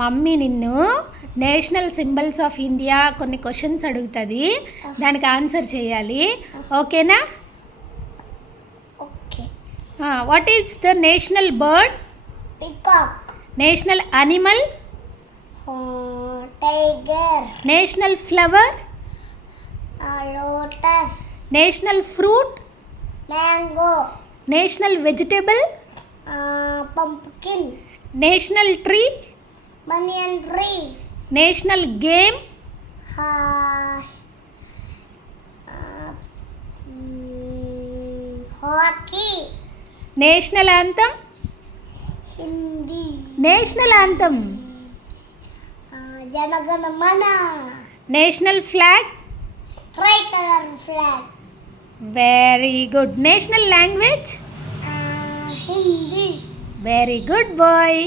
మమ్మీ నిన్ను national symbols of India కొన్ని questions అడుగుతుంది, దానికి ఆన్సర్ చేయాలి. ఓకేనా? Okay. What is the national bird? Peacock. National animal? Tiger. National flower? Lotus. National fruit? Mango. National vegetable? Pumpkin. National tree? Banyan tree. National game? Hockey. National anthem? Hindi. National anthem? Jana Gana Mana. National flag? Tricolour flag. Very good. National language? Hindi. Very good bye.